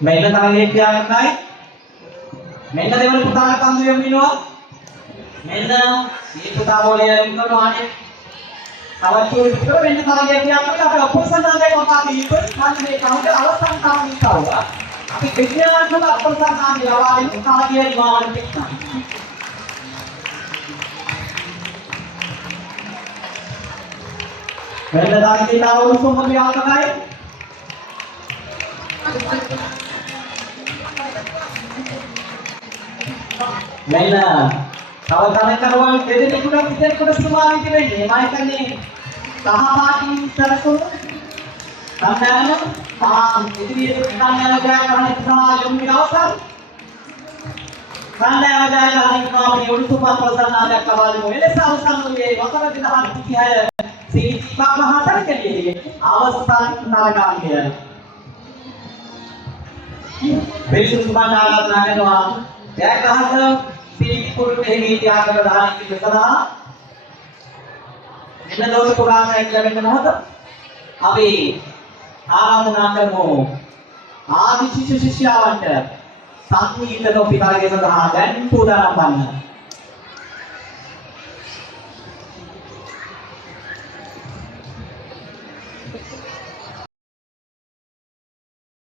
මෙන්න තරගයේ ක්‍රියාත්මකයි. මෙන්න දෙවන පුතාට පන්දු යමු වෙනවා. මෙන්න මේ පුතා බෝලය යොමු කරනවානේ. තවත් චූටි මෙන්න තරගයේ ක්‍රියාත්මකයි. අපි අපසන්නාගේ මොකක්ද ඉන්නේ? මම මේ කවුද අවසන් කාමී කවුද? අපි විද්‍යාත්මක අපසන්නාගේ ලබා දෙන තරගයේ නිවාරණය කරනවා. මෙන්න තරගයේ තව උණුසුම් ක්‍රියාත්මකයි. මෙන්න තව තරගකරුවන් දෙදෙනෙකුට විතරකට සමාවෙ වෙන්නේ. මම හිතන්නේ සහපාඨී සරසොන සම්මාන ඉදිරියට කන්‍යාව ජයග්‍රහණය සඳහා යොමු වෙන අවසර. කන්‍යාව ජයග්‍රහණය කරන උණුසුම් ප්‍රසන්නාදයක් ලබා දෙමු. එලෙස අවසන් වූයේ වසර 2036 සීටි මහා තරගයේ අවසන් තරගාංගය. වෙලිසුතුමාට ආරාධනා කරනවා ජයග්‍රහක සීටි කුරුටේ නීති ආකාර දාන කිව්වසදා එන්න දෝෂ පුරාණයක් ලැබෙන්න නැහද අපි ආරාධනා කරමු ආදි ශිෂ්‍ය ශිෂ්‍යාවන්ට සංගීත නොපිතාගේ සඳහා දැන් පූජා කරන්න.